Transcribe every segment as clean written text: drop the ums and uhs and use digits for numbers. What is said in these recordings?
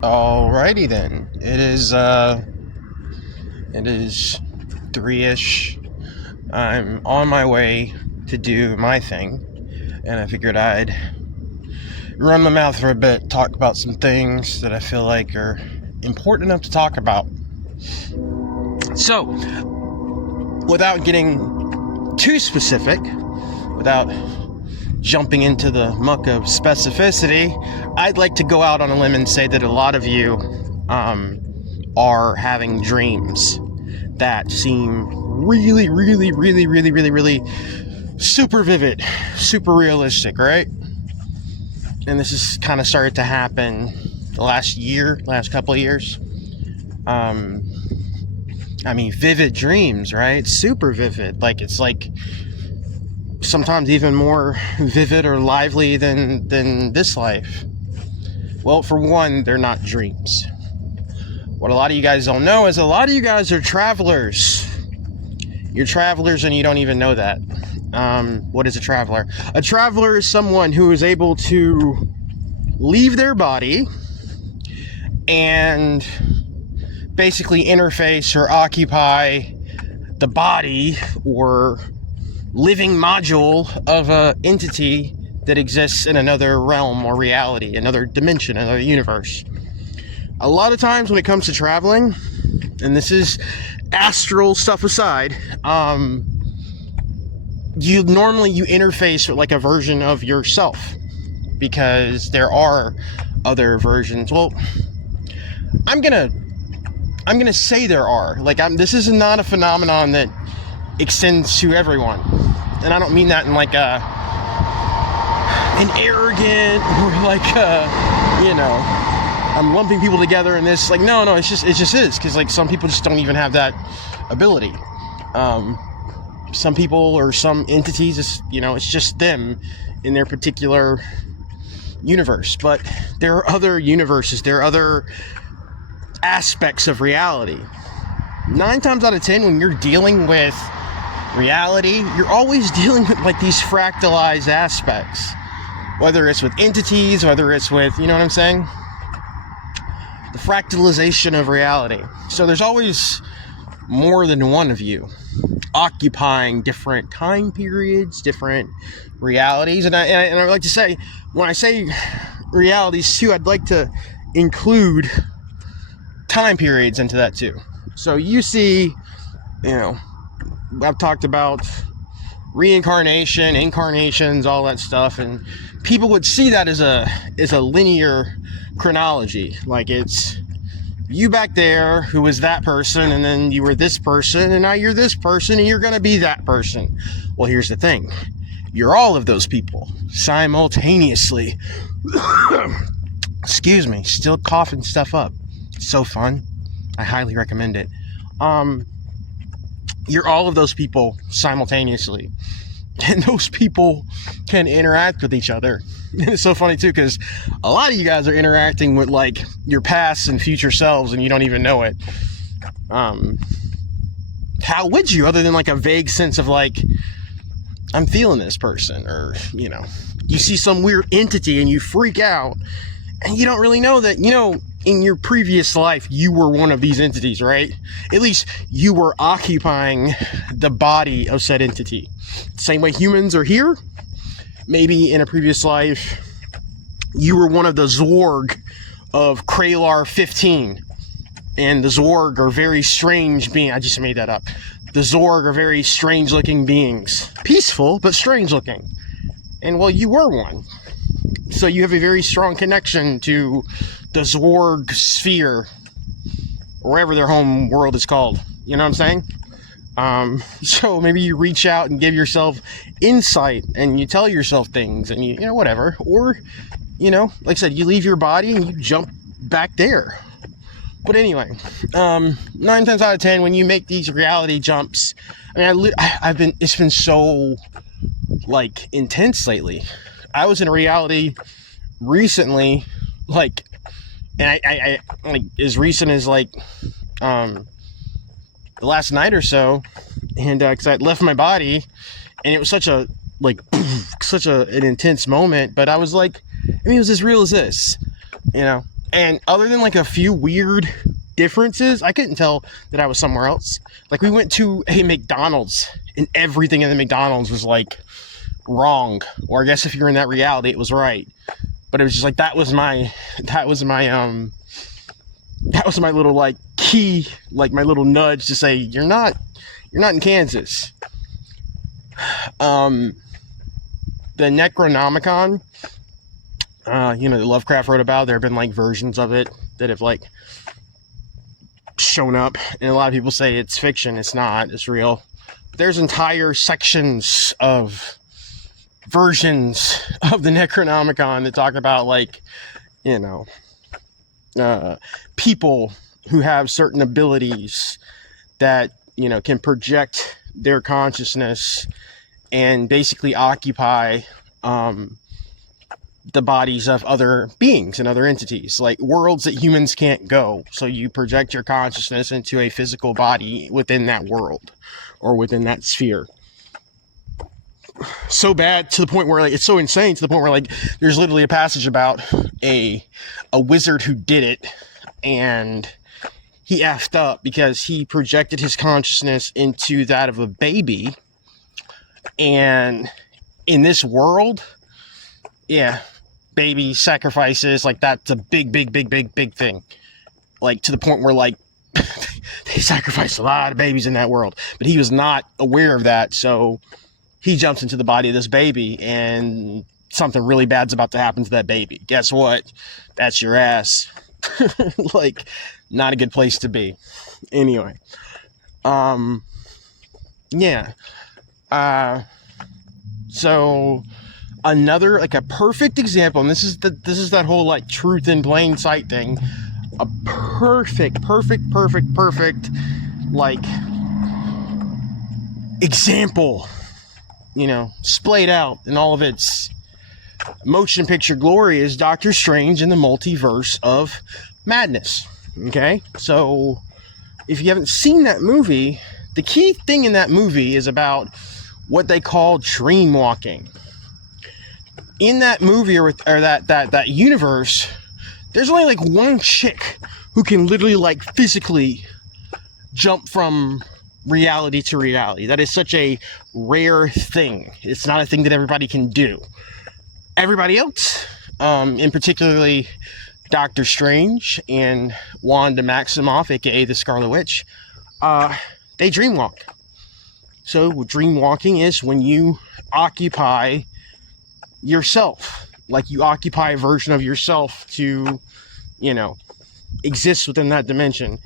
Alrighty then. It is 3-ish. I'm on my way to do my thing, and I figured I'd run my mouth for a bit, talk about some things that I feel like are important enough to talk about. So, without getting too specific, without jumping into the muck of specificity, I'd like to go out on a limb and say that a lot of you are having dreams that seem really super vivid, super realistic, right? And this has kind of started to happen the last couple of years. Vivid dreams, right? Super vivid. It's like sometimes even more vivid or lively than this life. Well, for one, they're not dreams. What a lot of you guys don't know is a lot of you guys are travelers. You're travelers and you don't even know that. What is a traveler? A traveler is someone who is able to leave their body and basically interface or occupy the body or living module of an entity that exists in another realm or reality, another dimension, another universe. A lot of times when it comes to traveling, and this is astral stuff aside, you interface with like a version of yourself, because there are other versions. Well, I'm gonna say there are. This is not a phenomenon that extends to everyone, and I don't mean that in like an arrogant or I'm lumping people together in this. No, it just is, because some people just don't even have that ability. Some people or some entities, it's just them in their particular universe. But there are other universes, there are other aspects of reality. 9 times out of 10, when you're dealing with reality, you're always dealing with these fractalized aspects, whether it's with entities, whether it's with, you know what I'm saying, the fractalization of reality. So there's always more than one of you occupying different time periods, different realities. And I would like to say, when I say realities too, I'd like to include time periods into that too. So you see, I've talked about reincarnation, incarnations, all that stuff, and people would see that as a linear chronology. It's you back there who was that person, and then you were this person, and now you're this person, and you're going to be that person. Well, here's the thing. You're all of those people simultaneously. Excuse me, still coughing stuff up. It's so fun. I highly recommend it. You're all of those people simultaneously, and those people can interact with each other. And it's so funny too, because a lot of you guys are interacting with your past and future selves, and you don't even know it. How would you, other than a vague sense of I'm feeling this person, or you see some weird entity and you freak out, and you don't really know that, in your previous life, you were one of these entities, right? At least you were occupying the body of said entity. Same way humans are here. Maybe in a previous life, you were one of the Zorg of Kralar 15. And the Zorg are very strange beings. I just made that up. The Zorg are very strange looking beings. Peaceful, but strange looking. And well, you were one. So you have a very strong connection to the Zorg sphere, or wherever their home world is called. You know what I'm saying? So maybe you reach out and give yourself insight, and you tell yourself things, and you whatever. Or, like I said, you leave your body and you jump back there. But anyway, 9 times out of 10, when you make these reality jumps, it's been so intense lately. I was in a reality recently, and I as recent as the last night or so, and because I left my body, and it was such an intense moment. But I was it was as real as this, And other than like a few weird differences, I couldn't tell that I was somewhere else. Like, we went to a McDonald's and everything in the McDonald's was like wrong, or I guess if you're in that reality, it was right. But it was just like, that was my little like key, like my little nudge to say, you're not in Kansas. The Necronomicon, that Lovecraft wrote about, there have been like versions of it that have like shown up, and a lot of people say it's fiction. It's not, it's real. But there's entire sections of versions of the Necronomicon that talk about like, people who have certain abilities that, can project their consciousness and basically occupy the bodies of other beings and other entities, like worlds that humans can't go. So you project your consciousness into a physical body within that world or within that sphere. So bad to the point where, like, it's so insane to the point where, like, there's literally a passage about a wizard who did it, and he effed up because he projected his consciousness into that of a baby. And in this world, baby sacrifices, like, that's a big thing. Like, to the point where, like, they sacrificed a lot of babies in that world. But he was not aware of that, so he jumps into the body of this baby, and something really bad's about to happen to that baby. Guess what? That's your ass. Like, not a good place to be. Anyway. So another, like, a perfect example, and this is that whole, like, truth in plain sight thing. A perfect, like, example, splayed out in all of its motion picture glory is Doctor Strange in the Multiverse of Madness. Okay? So, if you haven't seen that movie, the key thing in that movie is about what they call dream walking. In that movie or that universe, there's only like one chick who can literally, like, physically jump from reality to reality. That is such a rare thing. It's not a thing that everybody can do. Everybody else, in particularly Doctor Strange and Wanda Maximoff, aka the Scarlet Witch, they dream walk. So dream walking is when you occupy yourself, like you occupy a version of yourself to, exist within that dimension,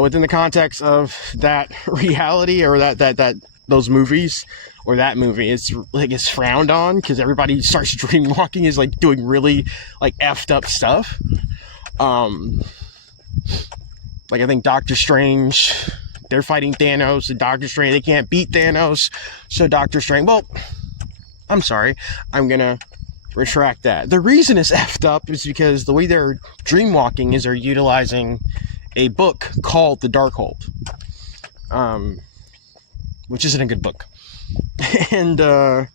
within the context of that reality or that those movies or that movie. It's like, it's frowned on because everybody starts dream walking is like doing really like effed up stuff. Like, I think Doctor Strange, they're fighting Thanos, and Doctor Strange, they can't beat Thanos, so Doctor Strange, well, I'm sorry, I'm gonna retract that. The reason it's effed up is because the way they're dream walking is they're utilizing a book called The Darkhold, which isn't a good book. And so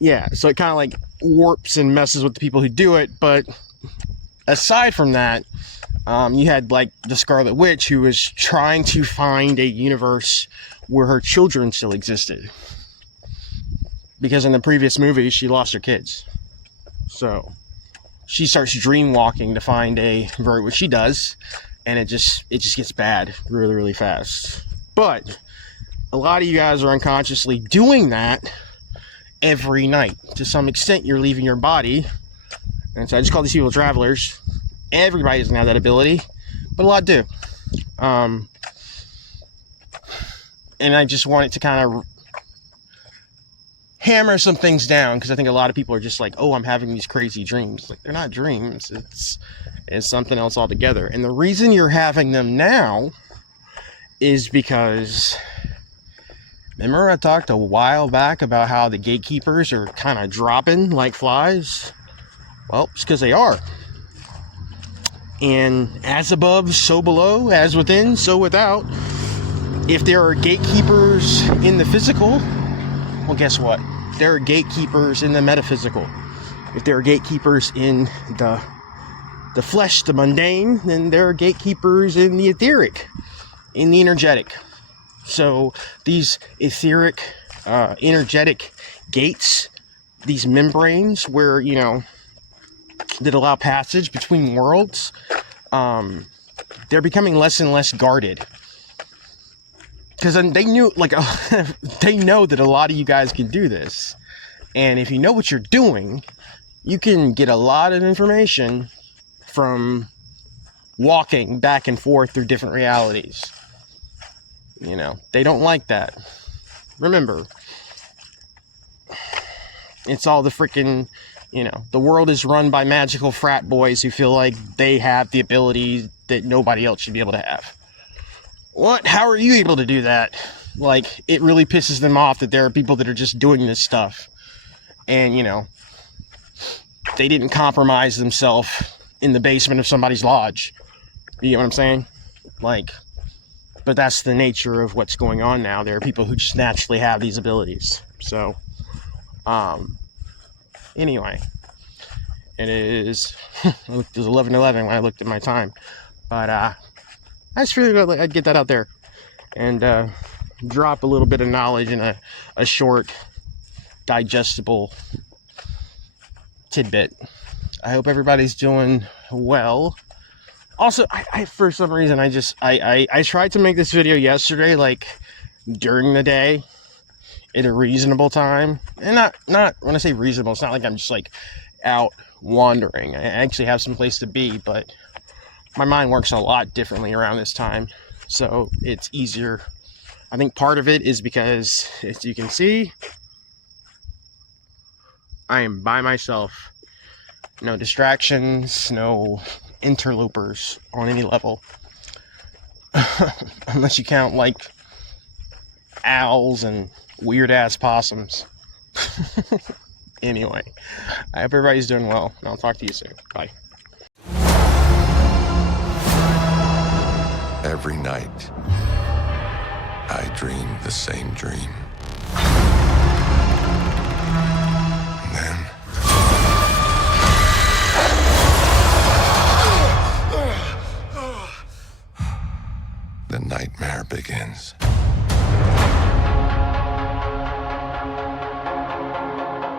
it kind of like warps and messes with the people who do it. But aside from that, you had like the Scarlet Witch, who was trying to find a universe where her children still existed, because in the previous movie she lost her kids. So she starts dream walking to find which she does, and it just gets bad really, really fast. But a lot of you guys are unconsciously doing that every night. To some extent, you're leaving your body. And so I just call these people travelers. Everybody doesn't have that ability, but a lot do. And I just wanted to kind of hammer some things down, because I think a lot of people are just like, oh, I'm having these crazy dreams. Like, they're not dreams. It's something else altogether. And the reason you're having them now is because, remember I talked a while back about how the gatekeepers are kind of dropping like flies? Well, it's because they are. And as above, so below, as within, so without. If there are gatekeepers in the physical, well, guess what? There are gatekeepers in the metaphysical. If there are gatekeepers in the the flesh, the mundane, then there are gatekeepers in the etheric, in the energetic. So these etheric, energetic gates, these membranes where, you know, that allow passage between worlds, they're becoming less and less guarded. Because they knew, like, they know that a lot of you guys can do this. And if you know what you're doing, you can get a lot of information from walking back and forth through different realities. You know, they don't like that. Remember, it's all the freaking, you know, the world is run by magical frat boys who feel like they have the ability that nobody else should be able to have. What? How are you able to do that? Like, it really pisses them off that there are people that are just doing this stuff. And, you know, they didn't compromise themselves in the basement of somebody's lodge. You get what I'm saying? Like, but that's the nature of what's going on now. There are people who just naturally have these abilities. So, anyway, it is, it was 11:11 when I looked at my time. But, I just really thought I'd get that out there and drop a little bit of knowledge in a short, digestible tidbit. I hope everybody's doing well. Also, I for some reason, I tried to make this video yesterday, like, during the day, at a reasonable time. And not when I say reasonable, it's not like I'm just, like, out wandering. I actually have some place to be, but my mind works a lot differently around this time, so it's easier. I think part of it is because, as you can see, I am by myself. No distractions, no interlopers on any level. Unless you count, like, owls and weird-ass possums. Anyway, I hope everybody's doing well, and I'll talk to you soon. Bye. Every night, I dream the same dream. And then... the nightmare begins.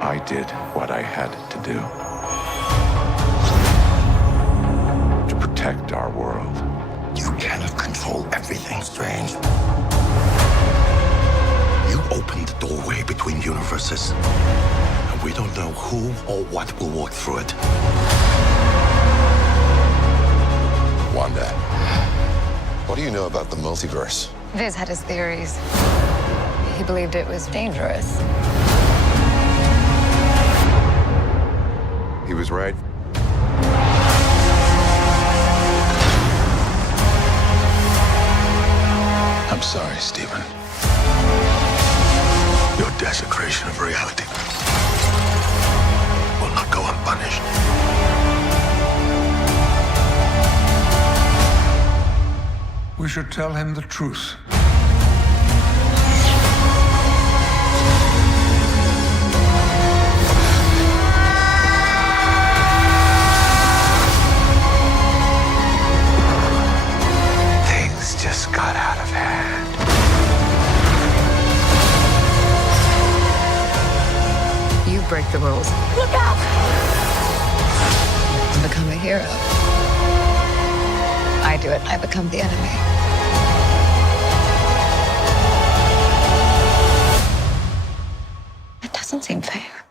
I did what I had to do to protect our world. You cannot control everything, Strange. You opened the doorway between universes, and we don't know who or what will walk through it. Wanda, what do you know about the multiverse? Viz had his theories. He believed it was dangerous. He was right. I'm sorry, Stephen. Your desecration of reality will not go unpunished. We should tell him the truth. Things just got out of hand. You break the rules. Look out! And become a hero. I do it, I become the enemy. It doesn't seem fair.